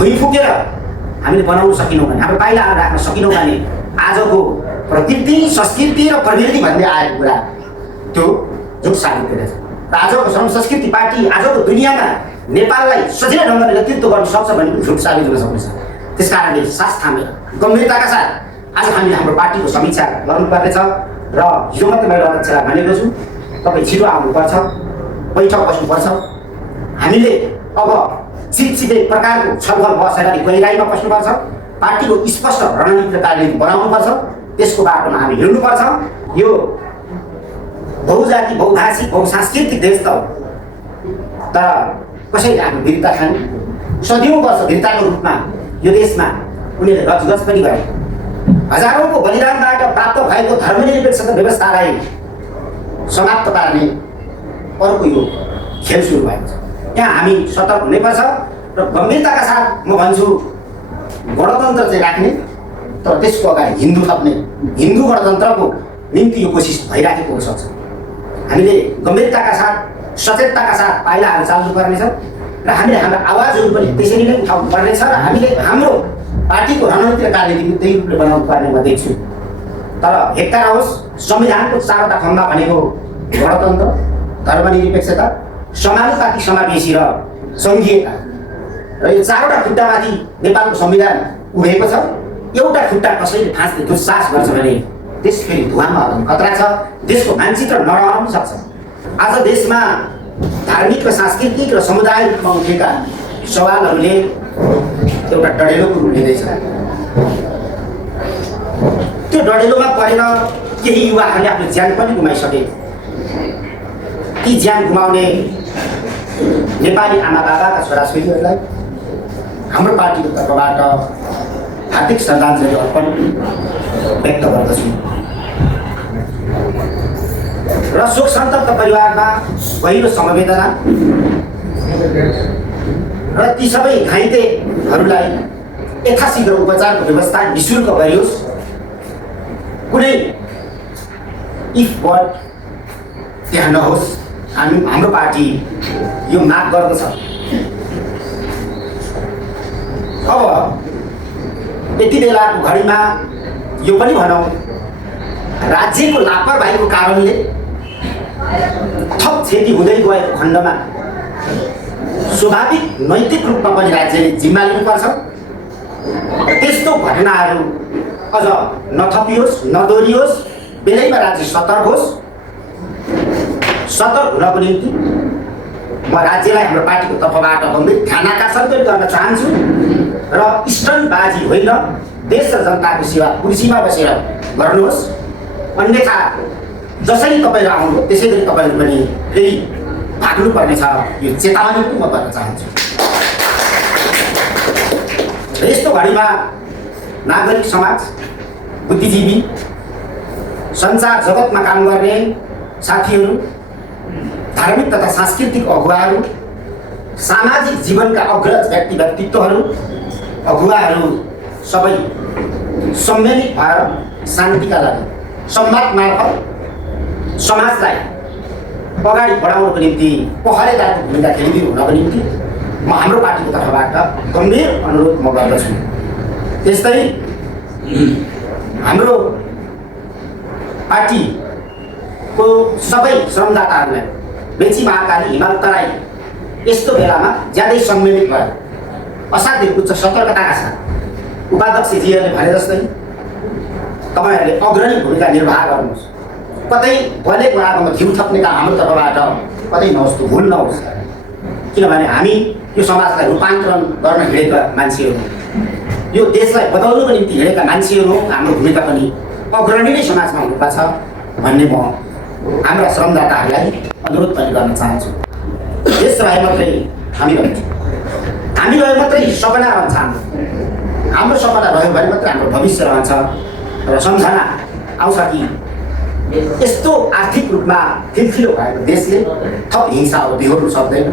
भुइँ फुकेर हामीले बनाउन सकेनौँ भने, हाम्रो पाइलाहरू राख्न सकेनौँ भने आजको प्रकृति, संस्कृति र प्रविधि भन्दै आएको कुरा त्यो झुट साबित हुँदैछ। र आजको श्रम संस्कृति पार्टी आजको दुनियाँमा नेपाललाई सजिलो ढङ्गले नेतृत्व गर्न सक्छ भने पनि झुट साबित हुन सक्नेछ। त्यस कारणले सास थामेर गम्भीरताका साथ आज हामीले हाम्रो पार्टीको समीक्षा गर्नुपर्नेछ। र हिजो मात्रै मैले अध्यक्षलाई भनेको छु, तपाईँ छिटो आउनुपर्छ, बैठक बस्नुपर्छ। हामीले अब छिटछिटै प्रकारको छलफल बसेर गहिराइमा बस्नुपर्छ। पार्टीको स्पष्ट रणनीति र कार्यनीति बनाउनुपर्छ। त्यसको बाटोमा हामी हिँड्नुपर्छ। यो बहुजाति, बहुभाषिक, बहुसांस्कृतिक देश त तर कसैले आफ्नो वीरता खानु सदियौँ वर्ष वीरताको रूपमा यो देशमा उनीहरूले रचगज पनि गरे। हजारौँको बलिदानबाट प्राप्त भएको धर्मनिरपेक्ष व्यवस्थालाई समाप्त पार्ने अर्को यो खेल सुरु भएको छ। यहाँ हामी सतर्क हुनैपर्छ र गम्भीरताका साथ म भन्छु गणतन्त्र चाहिँ राख्ने, तर त्यसको अगाडि हिन्दू थप्ने, हिन्दू गणतन्त्रको निम्ति यो कोसिस भइराखेको हुनसक्छ। हामीले गम्भीरताका साथ, सचेतताका साथ पाइलाहरू चाल्नुपर्नेछ र हामीले हाम्रो आवाजहरू पनि त्यसरी नै उठाउनु पर्नेछ र हामीले हाम्रो पार्टीको रणनीति र कार्यनीति त्यही रूपले बनाउनु पर्ने म देख्छु। तर हेक्का रहोस्, संविधानको चारवटा खम्बा भनेको गणतन्त्र, धर्मनिरपेक्षता, समानुपातिक समावेशी र सङ्घीयता र यो चारवटा खुट्टामाथि नेपालको संविधान उभिएको छ। एउटा खुट्टा कसैले फाँच्ने दुस्साहस गर्छ भने देश फेरि धुवामा हराउने खतरा छ। देशको मानचित्र नरहन पनि सक्छ। आज देशमा धार्मिक र सांस्कृतिक र समुदायिक रूपमा उठेका सवालहरूले एउटा डढेलोको रूप लिँदैछ। त्यो डढेलोमा परेर केही युवाहरूले आफ्नो ज्यान पनि गुमाइसके। ती ज्यान गुमाउने नेपाली आमा बाबाका छोराछोरीहरूलाई हाम्रो पार्टीको तर्फबाट हार्दिक श्रद्धाञ्जली अर्पण व्यक्त गर्दछु र शोक सन्तप्त परिवारमा गहिरो समवेदना र ती सबै घाइतेहरूलाई यथाशीघ्र उपचारको व्यवस्था निःशुल्क गरियोस्। कुनै इफ बट त्यहाँ नहोस्। हाम्रो पार्टी यो माग गर्दछ। अब यति बेलाको घडीमा यो पनि भनौँ, राज्यको लापरवाहीको कारणले थप क्षति हुँदै गएको खण्डमा स्वाभाविक नैतिक रूपमा पनि राज्यले जिम्मा लिनुपर्छ। त्यस्तो घटनाहरू अझ नथपियोस्, नदोरियोस्। बेलैमा राज्य सतर्क होस्। सतर्क हुनको निम्ति म राज्यलाई हाम्रो पार्टीको तर्फबाट गम्भीर ध्यान आकर्षण पनि गर्न चाहन्छु र स्टन्टबाजी होइन, देश र जनताको सेवा कुर्सीमा बसेर गर्नुहोस्। अन्यथा जसरी तपाईँहरू आउनु त्यसै गरी तपाईँहरू पनि फेरि भाग्नुपर्नेछ। यो चेतावनी पनि म गर्न चाहन्छु। र यस्तो घडीमा नागरिक समाज, बुद्धिजीवी, सञ्चार जगतमा काम गर्ने साथीहरू, धार्मिक तथा सांस्कृतिक अगुवाहरू, सामाजिक जीवनका अग्रज व्यक्तित्वहरू, अगुवाहरू सबै सम्मिलित भएर शान्तिका लागि संवाद मार्फत समाजलाई अगाडि बढाउनको निम्ति पहरेदारको भूमिका खेलिदिनु हुनको निम्ति म हाम्रो पार्टीको तर्फबाट गम्भीर अनुरोध म गर्दछु। त्यस्तै हाम्रो पार्टीको सबै श्रमदाताहरूलाई मेची, महाकाली, हिमाल तराई यस्तो बेलामा ज्यादै सम्मिलित भयो। असाध्यै उच्च सतर्कताका साथ उपाध्यक्षजीहरूले भने जस्तै तपाईँहरूले अग्रणी भूमिका निर्वाह गर्नुहोस्। कतै बलेको आगोमा घिउ थप्ने काम हाम्रो तर्फबाट कतै नहोस्, त्यो भुल नहोस्। किनभने हामी यो समाजलाई रूपान्तरण गर्न हिँडेका मान्छेहरू, यो देशलाई बदल्नुको निम्ति हिँडेका मान्छेहरू। हाम्रो भूमिका पनि अग्रणी नै समाजमा हुनुपर्छ भन्ने म हाम्रा श्रमदाताहरूलाई अनुरोध पनि गर्न चाहन्छु। देश रहे मात्रै हामी रहन्छ, हामी रहे मात्रै सपना रहन्छ। हाम्रो सपना रह्यो भने मात्रै हाम्रो भविष्य रहन्छ। र सम्झना आउँछ कि यस्तो आर्थिक रूपमा खिलखिलो भएको देशले थप हिंसाहरू बिहोर्नु सक्दैन।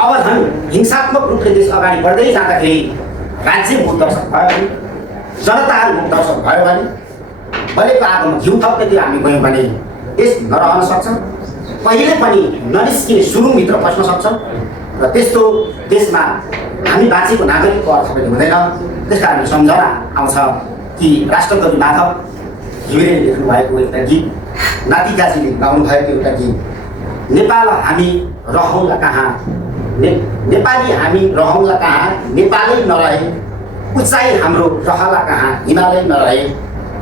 अब झन् हिंसात्मक रूपले देश अगाडि बढ्दै जाँदाखेरि राज्य मुक्तसक भयो भने, जनताहरू मुक्तसक भयो भने, बलेको आगोमा घिउ थप्नेतिर हामी गयौँ भने देश नरहन सक्छ। कहिले पनि ननिस्किने सुरुङभित्र पस्न सक्छ। र त्यस्तो देशमा हामी बाँचेको नागरिकको अर्थ पनि हुँदैन। त्यस कारणले सम्झना आउँछ कि राष्ट्रकवि माधव घिमिरेले लेख्नु भएको एउटा गीत, नातिकाजीले गाउनु भएको एउटा गीत, नेपाल हामी रहौँला कहाँ, नेपाली हामी रहौँला कहाँ, नेपालै नरहे, उचाइ हाम्रो रहला कहाँ, हिमालय नरहे,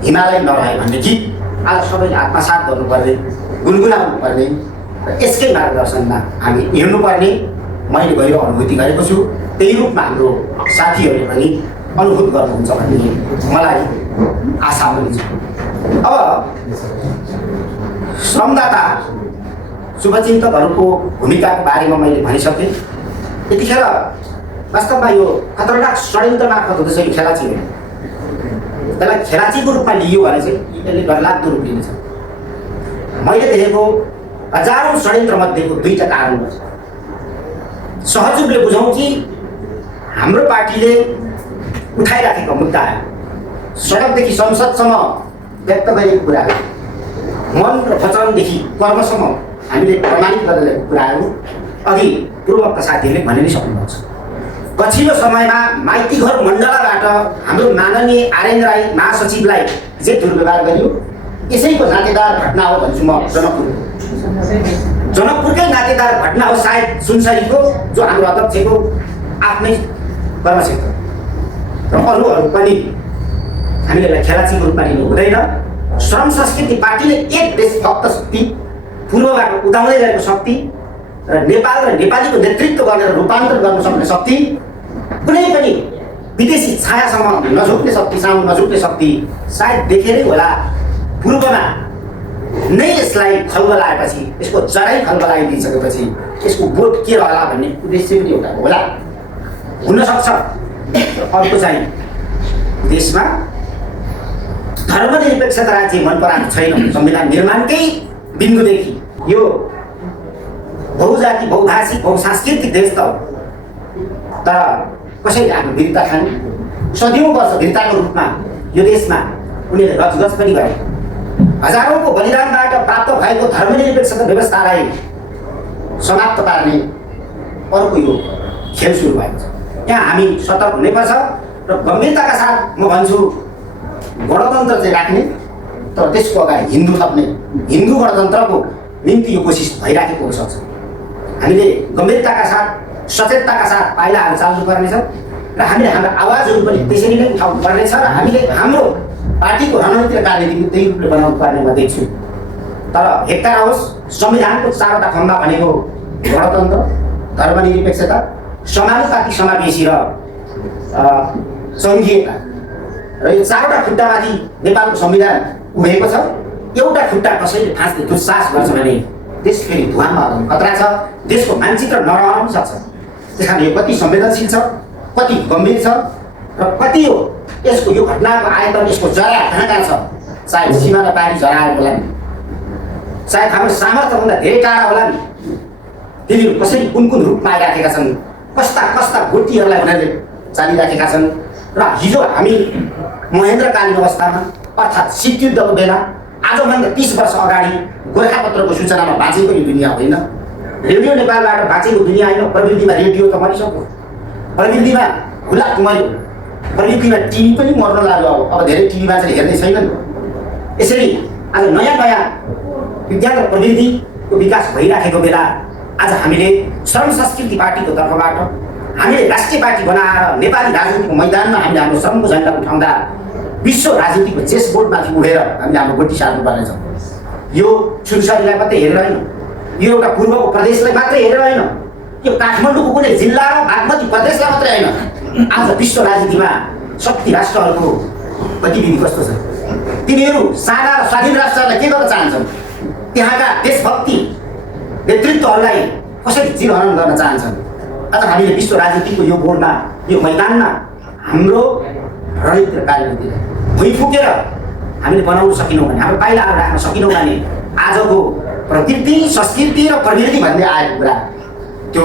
हिमालय नरहे भन्ने गीत आज सबैले आत्मसात गर्नुपर्ने, गुनगुनाउनु पर्ने र यसकै मार्गदर्शनमा हामी हिँड्नुपर्ने मैले गहिरो अनुभूति गरेको छु। त्यही रूपमा हाम्रो साथीहरूले पनि अनुभूत गर्नुहुन्छ भन्ने मलाई आशा पनि छ। अब श्रमदाता शुभचिन्तकहरूको भूमिकाको बारेमा मैले भनिसकेँ। यतिखेर वास्तवमा यो खतरनाक षड्यन्त्र मार्फत हुँदैछ यो खेलाची हो। त्यसलाई खेलाचीको रूपमा लियो भने चाहिँ यसले डरलाग्दो रूप लिनेछ। मैले देखेको हजारौँ षड्यन्त्रमध्येको दुईवटा कारण छ। सहजले बुझौँ कि हाम्रो पार्टीले उठाइराखेको मुद्दा सडकदेखि संसदसम्म व्यक्त गरेको कुराहरू, मन र वचनदेखि कर्मसम्म हामीले प्रमाणित गरेको कुराहरू अघि पूर्वका साथीहरूले भनि नै सक्नुहुन्छ। पछिल्लो समयमा माइतीघर मण्डलाबाट हाम्रो माननीय आर्यन राई महासचिवलाई जे दुर्व्यवहार गरियो यसैको नातेदार घटना हो भन्छु म। जनकपुरकै नातेदार घटना हो सायद सुनसरीको, जो हाम्रो अध्यक्षको आफ्नै कर्मक्षेत्र र अरूहरू पनि हामीले यसलाई खेलाचीको रूपमा लिनु हुँदैन। श्रम संस्कृति पार्टीले एक देशभक्त शक्ति, पूर्वबाट उदाउँदै गएको शक्ति र नेपाल र नेपालीको नेतृत्व गरेर रूपान्तरण गर्न सक्ने शक्ति, कुनै पनि विदेशी छायासँग नझुक्ने शक्ति, सामु नझुक्ने शक्ति सायद देखेरै होला पूर्वमा नै यसलाई खलबलाएपछि, यसको जरै खलबलाइदिइसकेपछि यसको बोट के रहला भन्ने उद्देश्य पनि एउटा होला हुनसक्छ। अर्को चाहिँ देशमा धर्मनिरपेक्षता राज्य मन पराएको छैन। संविधान निर्माणकै बिन्दुदेखि यो बहुजाति, बहुभाषिक, बहुसांस्कृतिक देश त हो, तर कसैले आफ्नो वीरता खाने, सदियौँ वर्ष वीरताको रूपमा यो देशमा उनीहरूले रचगच पनि गरे। हजारौँको बलिदानबाट प्राप्त भएको धर्मनिरपेक्षता व्यवस्थालाई समाप्त पार्ने अर्को यो खेल सुरु भएको छ। यहाँ हामी सतर्क हुनैपर्छ र गम्भीरताका साथ म भन्छु गणतन्त्र चाहिँ राख्ने, तर त्यसको अगाडि हिन्दू थप्ने, हिन्दू गणतन्त्रको निम्ति यो कोसिस भइराखेको हुनसक्छ। हामीले गम्भीरताका साथ, सचेतताका साथ पाइलाहरू चाल्नुपर्नेछ र हामीले हाम्रो आवाजहरू पनि त्यसरी नै उठाउनु पर्नेछ र हामीले हाम्रो पार्टीको रणनीति र कार्यनीति त्यही रूपले बनाउनु पर्ने म देख्छु। तर हेक्का होस्, संविधानको चारवटा खम्बा भनेको गणतन्त्र, धर्मनिरपेक्षता, समानुपातिक समावेशी र सङ्घीयता र यो चारवटा खुट्टामाथि नेपालको संविधान उभिएको छ। एउटा खुट्टा कसैले फाँच्ने दुस्साहस गर्छ भने देश फेरि धुवामा खतरा छ, देशको मानचित्र नरहन पनि सक्छ। त्यस कारण यो कति संवेदनशील छ, कति गम्भीर छ र कति हो यसको यो घटनाको आयतन, यसको जरा कहाँ छ, सायद सीमाना पारी जराएको होला नि, सायद हाम्रो सामर्थ्यभन्दा धेरै टाढा होला नि। तिनीहरू कसरी कुन कुन रूपमा आइराखेका छन्, कस्ता कस्ता गोटीहरूलाई उनीहरूले चालिराखेका छन्। र हिजो हामी महेन्द्रकालीन अवस्थामा अर्थात् शीतयुद्धको बेला आजभन्दा 30 वर्ष अगाडि गोर्खापत्रको सूचनामा बाँचेको यो दुनियाँ होइन। रेडियो नेपालबाट बाँचेको दुनियाँ होइन। प्रविधिमा रेडियो त मरिसक्यो, प्रविधिमा हुलाक मर्यो, प्रविधिमा टिभी पनि मर्न लाग्यो। अब धेरै टिभी मान्छेले हेर्दै छैनन्। यसरी आज नयाँ नयाँ विज्ञान र प्रविधिको विकास भइराखेको बेला आज हामीले श्रम संस्कृति पार्टीको तर्फबाट हामीले राष्ट्रिय पार्टी बनाएर नेपाली राजनीतिको मैदानमा हामीले हाम्रो श्रमको झन्डा उठाउँदा विश्व राजनीतिको चेस बोर्डमाथि उठेर हामीले हाम्रो गोटी सार्नुपर्नेछ। यो सुनसरीलाई मात्रै हेरेर होइन, यो एउटा पूर्वको प्रदेशलाई मात्रै हेरेर होइन, यो काठमाडौँको कुनै जिल्ला र बागमती प्रदेशलाई मात्रै होइन, आज विश्व राजनीतिमा शक्ति राष्ट्रहरूको गतिविधि कस्तो छ। तिनीहरू साना र स्वाधीन राष्ट्रहरूलाई के गर्न चाहन्छन्, त्यहाँका देशभक्ति नेतृत्वहरूलाई कसरी जीवहरण गर्न चाहन्छन्। आज हामीले विश्व राजनीतिको यो बोर्डमा, यो मैदानमा हाम्रो रणनीति र कार्यनीति भुइँफुकेर हामीले बनाउन सकेनौँ भने, हाम्रो पाइलाहरू राख्न सकेनौँ भने आजको प्रकृति, संस्कृति र प्रविधि भन्दै आएको कुरा त्यो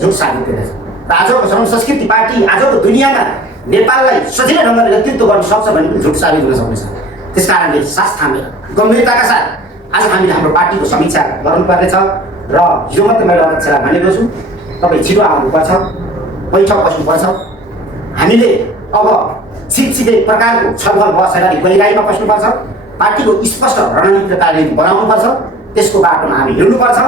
झुट साबित हुँदैछ। र आजको श्रम संस्कृति पार्टी आजको दुनियाँमा नेपाललाई सजिलो ढङ्गले नेतृत्व गर्न सक्छ भने पनि झुट साबित हुन सक्नेछ। त्यस कारणले सास थामेर गम्भीरताका साथ आज हामीले हाम्रो पार्टीको समीक्षा गर्नुपर्नेछ। र हिजो मात्रै मैले अध्यक्षलाई भनेको छु, तपाईँ छिटो आउनुपर्छ, बैठक बस्नुपर्छ। हामीले अब छिटछिटै प्रकारको छलफल बसेर गहिराइमा बस्नुपर्छ। पार्टीको स्पष्ट रणनीति र कार्यनीति बनाउनुपर्छ। त्यसको बाटोमा हामी हिँड्नुपर्छ।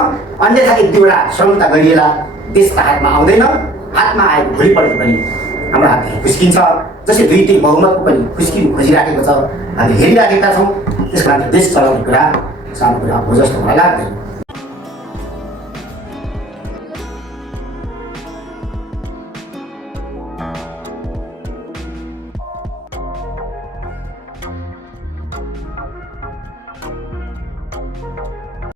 अन्यथा एक दुईवटा सम्झौता गरिएला देशका हातमा आउँदैन। हातमा आएको भोलिपल्ट पनि हाम्रो हातदेखि खुस्किन्छ। जसै 2/3 बहुमतको पनि खुस्किनु खोजिराखेको छ, हामी हेरिराखेका छौँ। त्यसको लागि देश चलाउने कुरा सानो कुरा हो जस्तो मलाई लाग्दैन।